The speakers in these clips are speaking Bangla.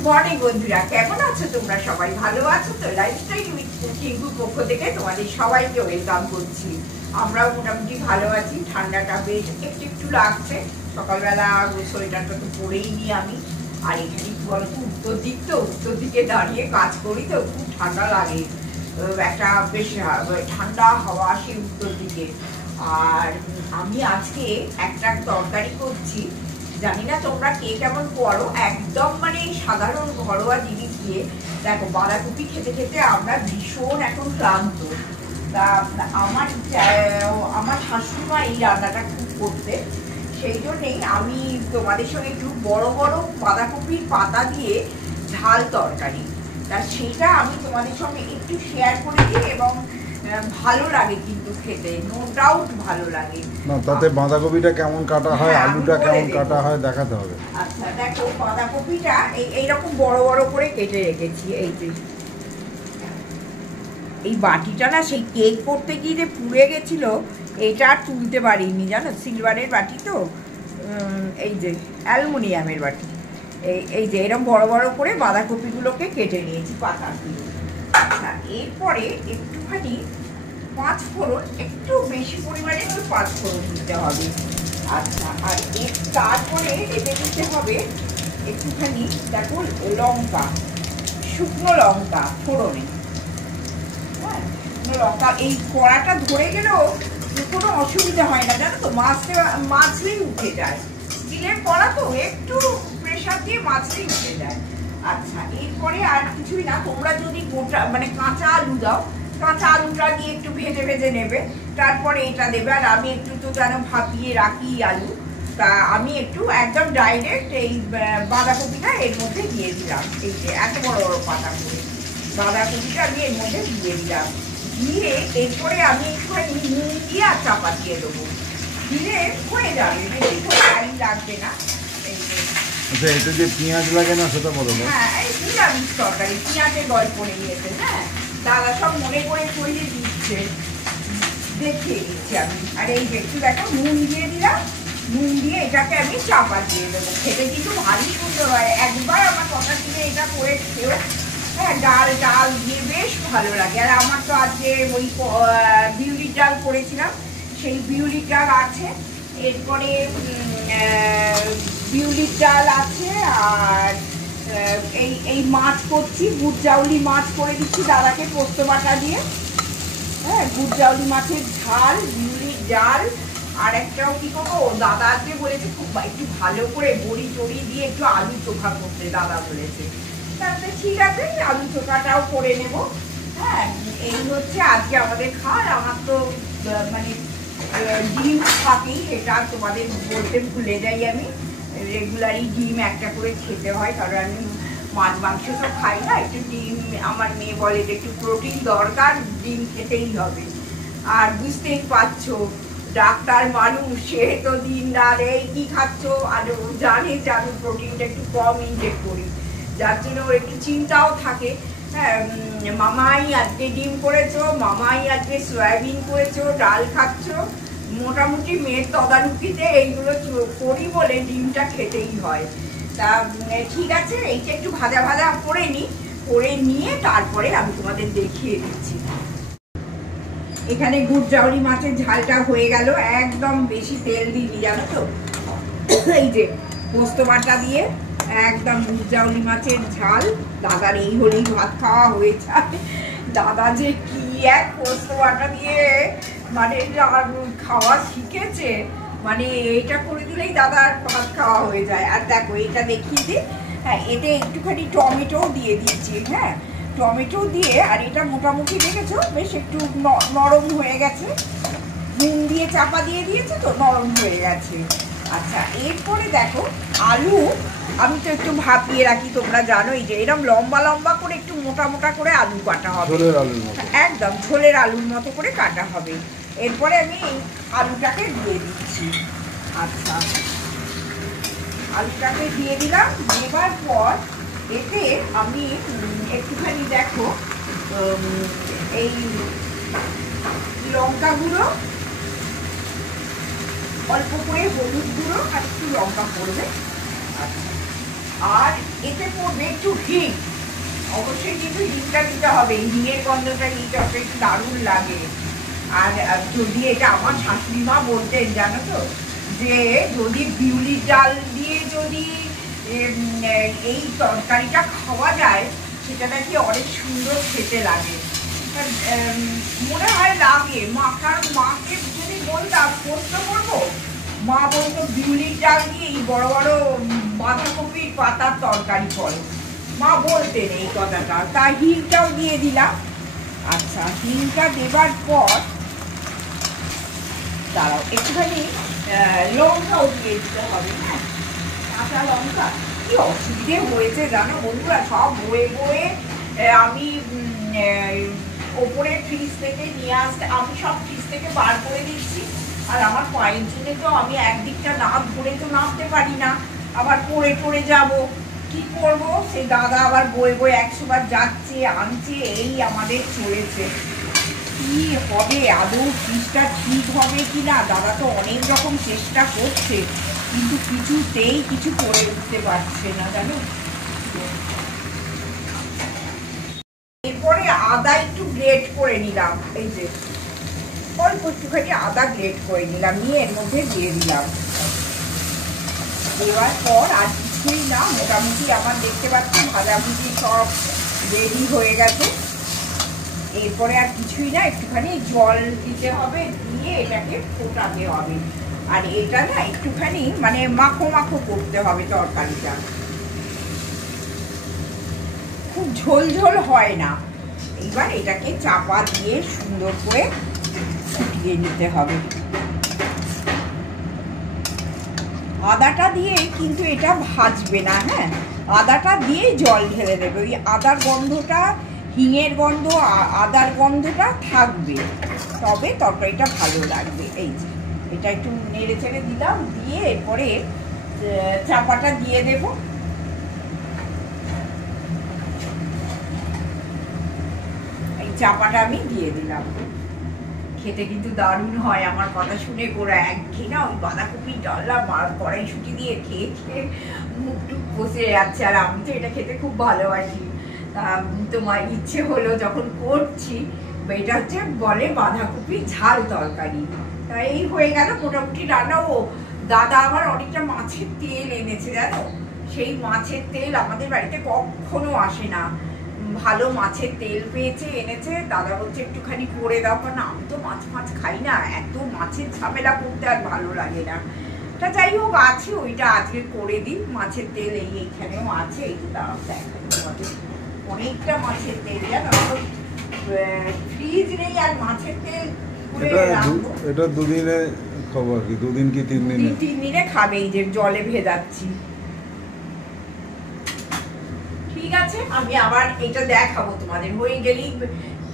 গুড মর্নিং বন্ধুরা, কেমন আছো তোমরা? সবাই ভালো আছো তো? লাইফস্টাইল উইথ টিঙ্কুর পক্ষ থেকে তোমাদের সবাইকে ওয়েলকাম করছি। আমরাও মোটামুটি ভালো আছি। ঠান্ডাটা বেশ একটু একটু লাগছে। সকালবেলা সোয়েটারটা তো পরেই নি আমি। আর এখানে কি বলতো, উত্তর দিক তো, উত্তর দিকে দাঁড়িয়ে কাজ করি তো খুব ঠান্ডা লাগে। একটা বেশ ঠান্ডা হাওয়া আসে উত্তর দিকে। আর আমি আজকে একটা তরকারি করছি, জানি না তোমরা কে কেমন করো, একদম মানে সাধারণ ঘরোয়া জিনিস দিয়ে। দেখো, বাঁধাকপি খেতে খেতে আমরা ভীষণ এখন ক্লান্ত। তা আমার শাশুড়ি মা এই রান্নাটা খুব করতে, সেই জন্যেই আমি তোমাদের সঙ্গে একটু বড় বড় বাঁধাকপির পাতা দিয়ে ঝাল তরকারি, তা সেটা আমি তোমাদের সঙ্গে একটু শেয়ার করে দিই। এবং ভালো লাগে কিন্তু খেতে, নো ডাউট ভালো লাগে। না, তাতে বাঁধাকপিটা কেমন কাটা হয়, আলুটা কেমন কাটা হয় দেখাতে হবে। আচ্ছা দেখো, বাঁধাকপিটা এইরকম বড় বড় করে কেটে রেখেছি। এই বাটিটা না সেই কেক করতে গিয়ে যে পুড়ে গেছিল, এটা আর তুলতে পারিনি জানো, সিলভারের বাটি তো, এই যে অ্যালুমিনিয়ামের বাটি। এই যে এরকম বড় বড় করে বাঁধাকপিগুলোকে কেটে নিয়েছি পাতাগুলো। আচ্ছা, এরপরে একটুখানি পাঁচফোড়ন, একটু বেশি পরিমাণে পাঁচফোড়ন দিতে হবে। আচ্ছা, আর তারপরে এতে দিতে হবে একটুখানি, দেখো, লঙ্কা, শুকনো লঙ্কা ফোড়নে। হ্যাঁ, শুকনো লঙ্কা। এই কড়াটা ধরে গেলেও কোনো অসুবিধা হয় না জানো তো, মাছলেই উঠে যায়। স্টিলের কড়া তো, একটু প্রেশার দিয়ে মাছলেই উঠে যায়। আচ্ছা, এরপরে আর কিছুই না। তোমরা যদি গোটা মানে কাঁচা আলু দাও, কাঁচা আলুটা দিয়ে একটু ভেজে ভেজে নেবে, তারপরে এটা দেবে। আর আমি একটু তো যেন ভাপিয়ে রাখি আলু, তা আমি একটু একদম ডাইরেক্ট এই বাঁধাকপিটা এর মধ্যে দিয়ে দিলাম। এই যে এত বড় বড় পাতা করে বাঁধাকপিটা আমি এর মধ্যে দিয়ে দিলাম। দিয়ে এরপরে আমি একটুখানি নুন দিয়ে আর চাপা দিয়ে দেবো, দিলে হয়ে যাবে, বেশি টাইম লাগবে না। আচ্ছা, এটা যে পেঁয়াজ লাগে না সেটা বলো না। হ্যাঁ, এই নিরামিষ তরকারি, পেঁয়াজের গল্প নিয়েছে। হ্যাঁ, দাদা সব মনে করে তৈরি দিচ্ছে, দেখিয়ে দিচ্ছি আমি। আর এই যে একটু দেখো নুন দিয়ে দিলাম, নুন দিয়ে এটাকে আমি চাপা দিয়ে দেবো। খেতে কিন্তু ভারী সুন্দর হয়। একবার আমার কথা শুনে এটা করে খেয়েও। হ্যাঁ, ডাল দিয়ে বেশ ভালো লাগে। আর আমার তো আজকে ওই বিউলির ডাল করেছিলাম, সেই বিউলির ডাল আছে। এরপরে বিউলির ডাল আছে। আর এই মাছ করছি, গুড়জাউলি মাছ করে দিচ্ছি দাদাকে পোস্ত বাটা দিয়ে। হ্যাঁ, গুড়জাউলি মাছের ঝাল, বিউলির ডাল। আর একটাও কি করবো, দাদা আজকে বলেছে খুব একটু ভালো করে বড়ি টড়ি দিয়ে একটু আলু চোখা করতে, দাদা বলেছে। তাহলে ঠিক আছে, আলু চোখাটাও করে নেব। হ্যাঁ, এই হচ্ছে আজকে আমাদের খাওয়ার। আমার তো মানে ডিম থাকেই, এটা তোমাদের বলতে ভুলে যাই। আমি রেগুলারই ডিম একটা করে খেতে হয়, কারণ আমি মাছ মাংস তো খাই না। একটু ডিম, আমার মেয়ে বলে যে একটু প্রোটিন দরকার, ডিম খেতেই হবে। আর বুঝতেই পারছো, ডাক্তার মানুষ, সে তো দিন রাত এই কি খাচ্ছ, আর জানে যে আমি প্রোটিনটা একটু কম ইনটেক করি, যার জন্য ওর একটু চিন্তাও থাকে। হ্যাঁ, মামাই আজকে ডিম করেছো, মামাই আজকে সয়াবিন করেছো, ডাল খাচ্ছ। মোটামুটি মেয়ের তদারকিতে এইগুলো করি বলে ডিমটা খেতেই হয়। তা ঠিক আছে, এইটা একটু ভাজা ভাজা করে নিই, করে নিয়ে তারপরে আমি তোমাদের দেখিয়ে দিচ্ছি। এখানে গুড়জাউলি মাছের ঝালটা হয়ে গেল, একদম বেশি তেল দিইনি জানো তো। এই যে পোস্ত বাটা দিয়ে একদম গুড়জাউলি মাছের ঝাল। দাদার এই হলেই ভাত খাওয়া হয়ে যায়। দাদা যে কি এক পোস্ত বাটা দিয়ে মানে খাওয়া শিখেছে, মানে এইটা করে দিলেই দাদার ভাত খাওয়া হয়ে যায়। আর দেখো, এটা দেখিয়ে দিই। হ্যাঁ, এতে একটুখানি টমেটো দিয়ে দিচ্ছি। হ্যাঁ, টমেটো দিয়ে, আর এটা মোটামুটি দেখেছো বেশ একটু নরম হয়ে গেছে, নুন দিয়ে চাপা দিয়ে দিয়েছে তো নরম হয়ে গেছে। আচ্ছা, এরপরে দেখো আলু আমি তো একটু ভাপিয়ে রাখি, তোমরা জানোই যে এরকম লম্বা লম্বা করে একটু মোটা মোটা করে আলু কাটা হবে, একদম ঝোলের আলুর মতো করে কাটা হবে। এরপরে আমি এই আলুটাকে দিয়ে দিচ্ছি। আচ্ছা, আলুটাকে দিয়ে দিলাম। দেবার পর এতে আমি একটুখানি দেখো এই লঙ্কা গুঁড়ো, অল্প করে হলুদ গুঁড়ো আর একটু লঙ্কা পড়বে। আচ্ছা, আর এতে পড়বে একটু হিং, অবশ্যই কিন্তু হিংটা দিতে হবে, হিঙের গন্ধটা এই তরকারিতে দারুণ লাগে। আর যদি এটা আমার শাশুড়ি মা বলতেন জানো তো, যে যদি বিউলির ডাল দিয়ে যদি এই তরকারিটা খাওয়া যায় সেটা নাকি অনেক সুন্দর খেতে লাগে। মনে হয় লাগে মাকে যদি বলতাম করতে করবো, মা বলতো বিউলির ডাল দিয়ে এই বড় বড় বাঁধাকপির পাতার তরকারি করো, মা বলতেন এই কথাটা। তাই হিংটাও দিয়ে দিলাম। আচ্ছা, হিংটা দেবার পর দাঁড়াও একটুখানি লঙ্কাও দিয়ে দিতে হবে। হ্যাঁ, কাঁচা লঙ্কা। কি অসুবিধে হয়েছে জানো বন্ধুরা, সব বয়ে বয়ে আমি ওপরে ফ্রিজ থেকে নিয়ে আসতে, আমি সব ফ্রিজ থেকে বার করে দিচ্ছি। আর আমার পায়ের জন্য তো আমি একদিকটা না ধরে তো নামতে পারি না, আবার পড়ে যাবো, কি করব? সে দাদা আবার বয়ে বয়ে 100 বার যাচ্ছে আনছে, এই আমাদের চলেছে। কি হবে আদৌ ফ্রিজটা ঠিক হবে কি না? দাদা তো অনেক রকম চেষ্টা করছে, কিন্তু কিছুতেই কিছু করে উঠতে পারছে না জানো। এরপরে আদা একটু গ্রেট করে নিলাম, এই যে অল্প একটুখানি আদা গ্রেট করে নিলাম, নিয়ে এর মধ্যে দিয়ে দিলাম। দেওয়ার পর আর কিছুই না, মোটামুটি আমার দেখতে পাচ্ছি ভাজাভুজি সব রেডি হয়ে গেছে। এরপরে আর কিছুই না, একটুখানি জল দিতে হবে, দিয়ে এটাকে ফোটাতে হবে। আর এটা না একটুখানি মানে মাখো মাখো করতে হবে তরকারিটা, খুব ঝোল ঝোল হয় না। এবার এটাকে চাপা দিয়ে সুন্দর করে ফুটিয়ে নিতে হবে। আদাটা দিয়ে কিন্তু এটা ভাজবে না, হ্যাঁ, আদাটা দিয়ে জল ঢেলে দেবে। ওই আদার গন্ধটা, হিঙের গন্ধ, আদার গন্ধটা থাকবে, তবে তরকারিটা ভালো লাগবে। এই যে এটা একটু নেড়ে চেড়ে দিলাম, দিয়ে এরপরে চাপাটা দিয়ে দেব। এই চাপাটা আমি দিয়ে দিলাম। খেতে কিন্তু দারুণ হয়, আমার কথা শুনে গোড়া একঘেয়ে না ওই বাঁধাকপির ডালনা কড়াইশুঁটি দিয়ে খেয়ে খেয়ে মুখ টুক বসে যাচ্ছে। আর আমি তো এটা খেতে খুব ভালোবাসি। তোমার ইচ্ছে হলো যখন করছি, এটা হচ্ছে বলে বাঁধাকপির ঝাল তরকারি। তাই এই হয়ে গেল মোটামুটি রান্না। ও দাদা আবার অনেকটা মাছের তেল এনেছে জানো, সেই মাছের তেল আমাদের বাড়িতে কখনো আসে না, ভালো মাছের তেল পেয়েছে, এনেছে। দাদা বলছে একটুখানি করে দাও, কারণ আমি তো মাছ খাই না, এত মাছের ঝামেলা করতে আর ভালো লাগে না। তা যাই হোক আছে, ওইটা আজকে করে দিই। মাছের তেল এইখানেও আছে, এই অনেকটা মাছের তেল জানো, ফ্রিজ নেই আর মাছের তেল এটা দুদিনে খাবো আর কি, 2 দিন কি 3 দিনে? 3 দিনে খাবে। এই যে জলে ভেজাচ্ছি। ঠিক আছে, আমি আবার এটা দেখাবো তোমাদের, হয়ে গেলেই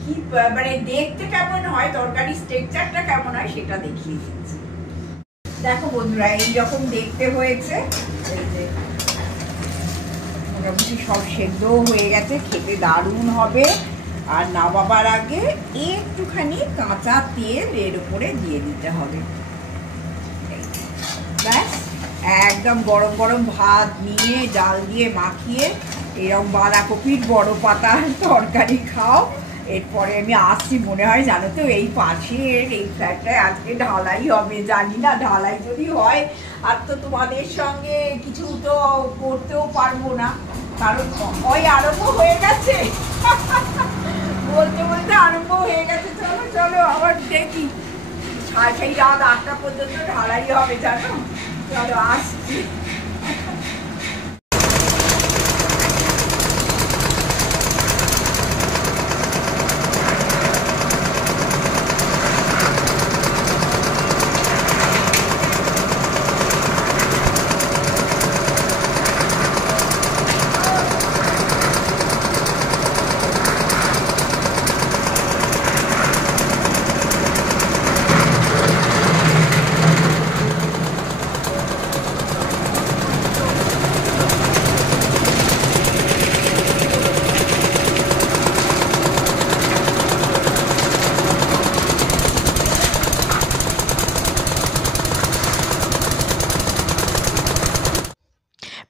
কি মানে দেখতে কেমন হয়, তরকারি স্ট্রাকচারটা কেমন হয় সেটা দেখিয়ে দিচ্ছি। দেখো বন্ধুরা, এইরকম দেখতে হয়েছে। এই যে মোটামুটি সব সেদ্ধ হয়ে গেছে, খেতে দারুণ হবে। আর নামাবার আগে একটুখানি কাঁচা তেল এর উপরে দিয়ে দিতে হবে। ব্যাস, একদম গরম গরম ভাত নিয়ে ডাল দিয়ে মাখিয়ে এরকম বাঁধাকপির বড় পাতার তরকারি খাও। এরপরে আমি আসছি, মনে হয় জানো তো এই পাশের এই ফ্ল্যাটটায় আজকে ঢালাই হবে, জানি না ঢালাই যদি হয় আর তো তোমাদের সঙ্গে কিছু তো করতেও পারবো না, কারণ ওই আরম্ভ হয়ে গেছে বলতে বলতে আরম্ভ হয়ে গেছে। চলো চলো আবার দেখি, সেই রাত 8টা পর্যন্ত ঢালাই হবে জানো। চলো আসছি।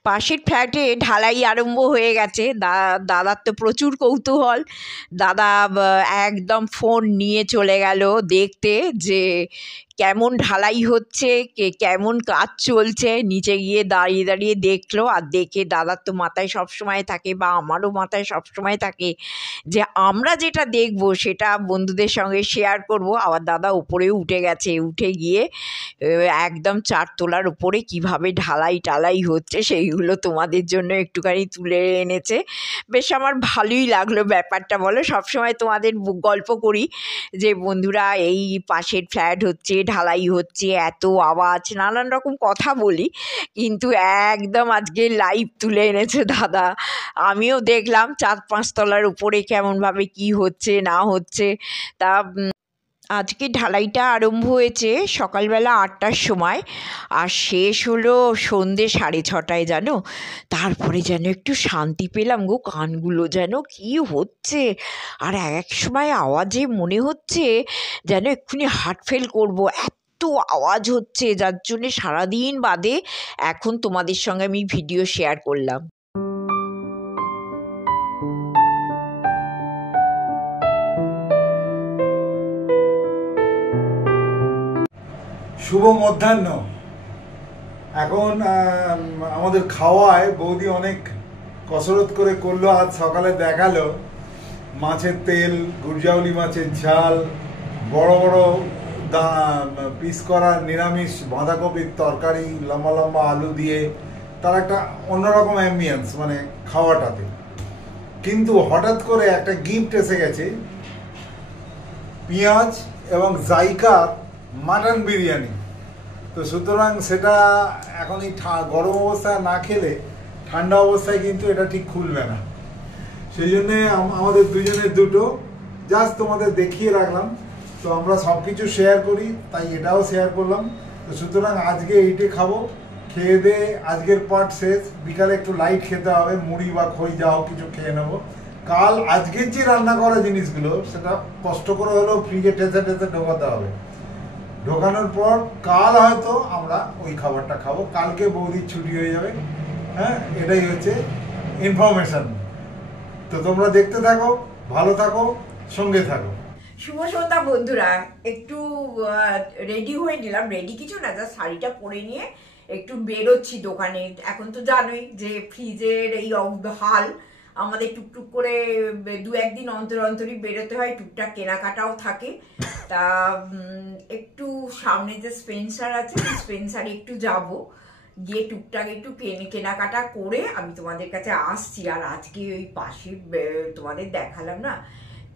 পাশের ফ্ল্যাটে ঢালাই আরম্ভ হয়ে গেছে। দাদার তো প্রচুর কৌতূহল। দাদা একদম ফোন নিয়ে চলে গেল দেখতে যে কেমন ঢালাই হচ্ছে, কেমন কাজ চলছে। নিচে গিয়ে দাঁড়িয়ে দাঁড়িয়ে দেখলো, আর দেখে দাদার তো মাথায় সবসময় থাকে, বা আমারও মাথায় সবসময় থাকে যে আমরা যেটা দেখব সেটা বন্ধুদের সঙ্গে শেয়ার করব। আবার দাদা উপরেও উঠে গেছে, উঠে গিয়ে একদম 4 তলার উপরে কীভাবে ঢালাই হচ্ছে সেইগুলো তোমাদের জন্য একটুখানি তুলে এনেছে। বেশ আমার ভালোই লাগলো ব্যাপারটা। বলো, সবসময় তোমাদের গল্প করি যে বন্ধুরা এই পাশের ফ্ল্যাট হচ্ছে, ঢালাই হচ্ছে, এত আওয়াজ, নানান রকম কথা বলি, কিন্তু একদম আজকে লাইভ তুলে এনেছে দাদা। আমিও দেখলাম 4-5 তলার উপরে কেমনভাবে কি হচ্ছে না হচ্ছে। তা আজকে ঢালাইটা আরম্ভ হয়েছে সকালবেলা 8টার সময়, আর শেষ হলো সন্ধ্যে 6:30টায় জানো। তারপরে যেন একটু শান্তি পেলাম গো, কানগুলো যেন কি হচ্ছে, আর এক সময় আওয়াজে মনে হচ্ছে যেন এক্ষুনি হার্ট ফেল করবো, এত আওয়াজ হচ্ছে, যার জন্যে সারাদিন বাদে এখন তোমাদের সঙ্গে আমি ভিডিও শেয়ার করলাম। শুভ মধ্যাহ্ন। এখন আমাদের খাওয়ায় বৌদি অনেক কসরত করে করলো। আজ সকালে দেখালো মাছের তেল, গুরজাউলি মাছের ঝাল, বড় বড় পিস করা নিরামিষ বাঁধাকপির তরকারি, লম্বা লম্বা আলু দিয়ে, তার একটা অন্যরকম অ্যাম্বিয়েন্স মানে খাওয়াটাতে। কিন্তু হঠাৎ করে একটা গিফট এসে গেছে, পেঁয়াজ এবং জাইকা মাটন বিরিয়ানি। তো সুতরাং সেটা এখন এই গরম অবস্থায় না খেলে ঠান্ডা অবস্থায় কিন্তু এটা ঠিক খুলবে না। সেই জন্যে আমাদের দুজনের দুটো জাস্ট তোমাদের দেখিয়ে রাখলাম। তো আমরা সব কিছু শেয়ার করি, তাই এটাও শেয়ার করলাম। তো সুতরাং আজকে এইটে খাবো, খেয়ে দিয়ে আজকের পার্ট শেষ। বিকালে একটু লাইট খেতে হবে, মুড়ি বা খই যা হোক কিছু খেয়ে নেবো। কাল আজকের যে রান্না করা জিনিসগুলো সেটা কষ্ট করে হলেও ফ্রিজে টেসে ঢোকাতে হবে। ঢোকানোর পর কাল হয়তো আমরা ওই খাবারটা খাবো। কালকে বৌদির ছুটি হয়ে যাবে। হ্যাঁ, এটাই হচ্ছে ইনফরমেশন। তো তোমরা দেখতে থাকো, ভালো থাকো, সঙ্গে থাকো। শুভ সন্ধ্যা বন্ধুরা। একটু রেডি হয়ে নিলাম, রেডি কিছু না, যা শাড়িটা পরে নিয়ে একটু বেরোচ্ছি দোকানে। এখন তো জানোই যে ফ্রিজের এই হাল, আমাদের টুকটুক করে 2-1 দিন অন্তরই বেরোতে হয়, টুকটাক কেনাকাটাও থাকে। তা একটু সামনে যে স্পেন্সার আছে, স্পেন্সারে একটু যাব, গিয়ে টুকটাক একটু কেনাকাটা করে আমি তোমাদের কাছে আসছি। আর আজকে ওই পাশে তোমাদের দেখালাম না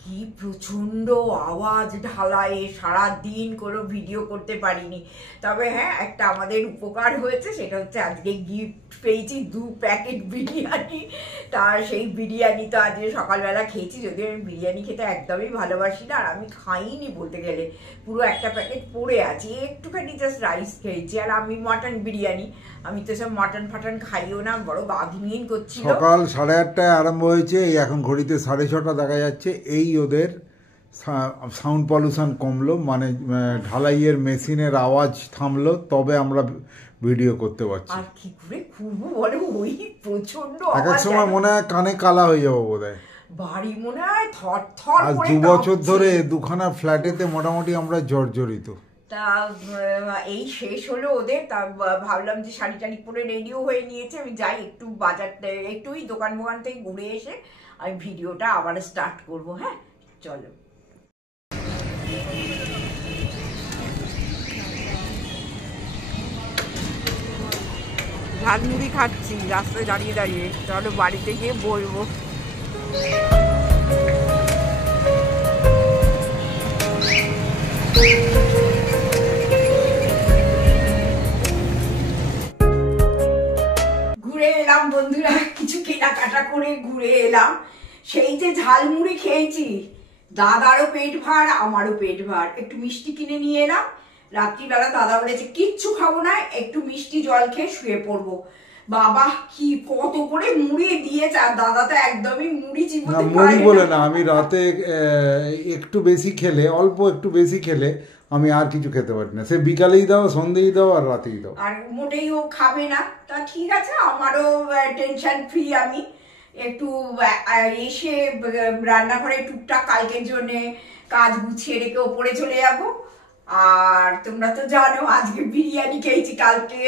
কি প্রচন্ড আওয়াজ ঢালায়, সারাদিন কোনো ভিডিও করতে পারিনি। তবে হ্যাঁ, একটা আমাদের উপকার হয়েছে, সেটা হচ্ছে আজকে গিফট পেয়েছি 2 প্যাকেট বিরিয়ানি। তার সেই বিরিয়ানি তো আজকে সকালবেলা খেয়েছি, যদিও আমি বিরিয়ানি খেতে একদমই ভালোবাসি না, আর আমি খাইনি বলতে গেলে, পুরো একটা প্যাকেট পড়ে আছে, একটুখানি জাস্ট রাইস খেয়েছি। আর আমি মটন বিরিয়ানি, আমি তো সব মটন ফাটন খাইও না, বড় বাঘিন করছিল। সকাল 8:30টায় আরম্ভ হয়েছে, এই এখন ঘড়িতে 6:30 দেখা যাচ্ছে। এই ওদের সাউন্ড পলিউশন কমলো, মানে ঢালাইয়ের মেশিনের আওয়াজ থামলো, তবে আমরা ভিডিও করতে পারছি। আর কি করে করবো বলো, ওই প্রচন্ড এক এক সময় মনে হয় কানে কালা হয়ে যাবো বোধহয়। বাড়ি মনে হয় থর থর আজ করে 2 বছর ধরে 2খানা ফ্ল্যাটেতে মোটামুটি আমরা জর্জরিত। তা এই শেষ হলো ওদের। তা ভাবলাম যে শাড়ি টাড়ি পরে রেডিও হয়ে নিয়েছে, আমি যাই একটু বাজার, একটু ওই দোকান থেকে ঘুরে এসে আমি ভিডিওটা আবার স্টার্ট করব। হ্যাঁ, চলো। ঝালমুড়ি খাচ্ছি রাস্তায় দাঁড়িয়ে দাঁড়িয়ে, তাহলে বাড়িতে গিয়ে বলবো। ঘুরে এলাম বন্ধুরা, কিছু কেনাকাটা করে ঘুরে এলাম। সেই যে ঝালমুড়ি খেয়েছি, দাদারও পেট ভার, আমারও পেট ভার। একটু মিষ্টি কিনে নিয়ে এলাম। রাত্রিবেলা দাদা বলেছে কিচ্ছু খাবো না, একটু মিষ্টি জল খেয়ে শুয়ে পড়বো। বাবা কি কত করে মুড়ি দিয়েছে, আর দাদা তো একদমই মুড়ি চিবোতে পারে না। মুড়ি বলে না, আমি রাতে একটু বেশি খেলে, অল্প একটু বেশি খেলে আমি আর কিছু খেতে পারি না, সে বিকালেই দাও, সন্ধ্যেই দাও, আর রাতেই দাও। আর মোটেই ও খাবে না। তা ঠিক আছে, আমারও টেনশন ফ্রি। আমি একটু এসে রান্নাঘরে টুকটাক কালকের জন্যে কাজ গুছিয়ে রেখে ওপরে চলে যাবো। আর তোমরা তো জানো আজকে বিরিয়ানি খেয়েছি, কালকে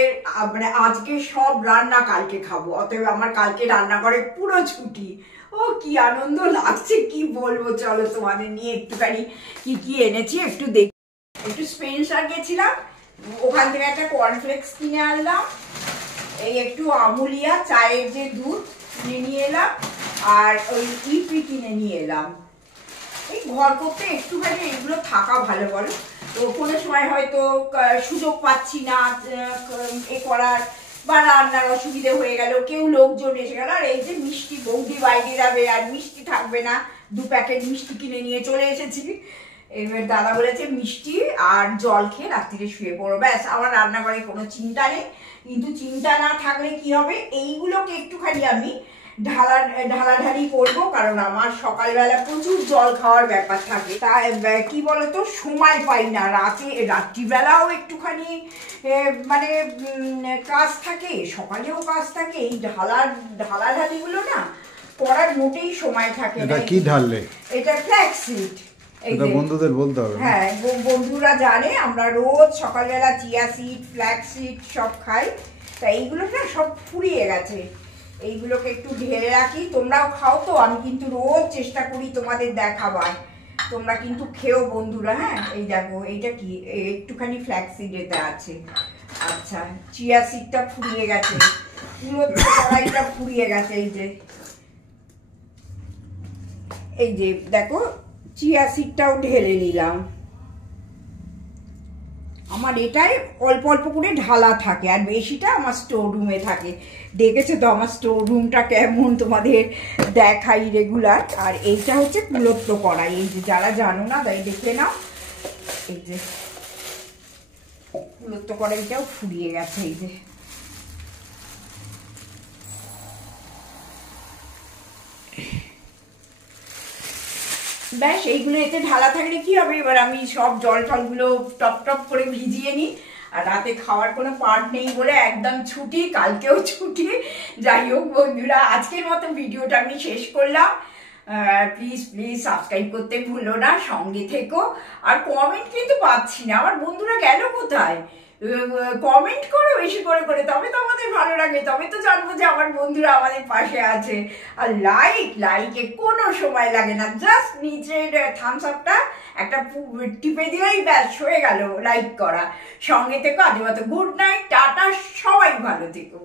মানে আজকে সব রান্না কালকে খাবো, অতএব আমার কালকে রান্নাঘরে পুরো ছুটি। ও কি আনন্দ লাগছে কি বলবো। চলো তোমাদের নিয়ে একটুখানি কি কি এনেছি একটু দেখ। একটু স্পেন্সার গেছিলাম, ওখান থেকে একটা কর্নফ্লেক্স কিনে আনলাম, এই একটু আমুলিয়া চায়ের যে দুধ কিনে নিয়ে এলাম, আর ওই ইপি কিনে নিয়ে এলাম। এই ঘর করতে একটুখানি এগুলো থাকা ভালো বলো তো। কোনো সময় হয়তো সুযোগ পাচ্ছি না এ করার, বা রান্নার অসুবিধে হয়ে গেল, কেউ লোকজন এসে গেল, আর এই যে মিষ্টি বৌদি বাইরে যাবে আর মিষ্টি থাকবে না, 2 প্যাকেট মিষ্টি কিনে নিয়ে চলে এসেছি। এবার দাদা বলেছে মিষ্টি আর জল খেয়ে রাত্রিরে শুয়ে পড়ো, ব্যাস আমার রান্নাঘরে কোনো চিন্তা নেই। কিন্তু চিন্তা না থাকলে কি হবে, এইগুলোকে একটুখানি আমি ঢালাঢালি করবো, কারণ আমার সকালবেলা প্রচুর জল খাওয়ার ব্যাপার থাকে। তা কি বলতো, সময় পাই না, রাত্রিবেলাও একটুখানি মানে কাজ থাকে, সকালেও কাজ থাকে, এই ঢালাঢালিগুলো না করার মোটেই সময় থাকে না। এটা কি ঢাললে? এটা ফ্ল্যাক্সিড। এটা বন্ধুদের বলতে হবে। হ্যাঁ, বন্ধুরা জানে আমরা রোজ সকালবেলা চিয়া সিড, ফ্ল্যাক্স সিড সব খাই। তা এইগুলো না সব ফুরিয়ে গেছে, এইগুলোকে একটু ঢেলে রাখি। তোমরাও খাও তো, আমি কিন্তু রোজ চেষ্টা করি তোমাদের দেখাবার, তোমরা কিন্তু খেও বন্ধুরা। হ্যাঁ, এই দেখো এইটা কি, একটুখানি ফ্ল্যাক্স সিড এতে আছে। আচ্ছা, চিয়া সিডটা ফুরিয়ে গেছে, পুরো কড়াইটা ফুরিয়ে গেছে। এই যে দেখো চিয়া সিডটাও ঢেলে নিলাম। আমার এটাই অল্প অল্প করে ঢালা থাকে, আর বেশিটা আমার স্টোর রুমে থাকে। দেখেছো তো আমার স্টোর রুমটা কেমন, তোমাদের দেখাই রেগুলার। আর এইটা হচ্ছে কুলত্ব কড়াই, এই যে যারা জানো না তাই দেখে নাও। এই যে কুলত্ব কড়াইটাও ফুরিয়ে গেছে। এই যে ব্যাস, এইগুলো এতে ঢালা থাকলে কি হবে, এবার আমি সব জল টলগুলো টপ টপ করে ভিজিয়ে নিই। আর রাতে খাওয়ার কোনো পার্ট নেই বলে একদম ছুটি, কালকেও ছুটি। যাই হোক বন্ধুরা, আজকের মতো ভিডিওটা আমি শেষ করলাম। প্লিজ সাবস্ক্রাইব করতে ভুলো না, সঙ্গে থেকো। আর কমেন্ট কিন্তু পাচ্ছি না, আমার বন্ধুরা গেল কোথায়? কমেন্ট করো বেশি করে, তবে তো আমাদের ভালো লাগে, তবে তো জানবো যে আমার বন্ধুরা আমাদের পাশে আছে। আর লাইকে কোনো সময় লাগে না, জাস্ট নিচের থামস আপটা একটা টিপে দিলেই ব্যাস হয়ে গেল লাইক করা। সঙ্গে থেকো। আজ মতো গুড নাইট, টাটা, সবাই ভালো থেকো।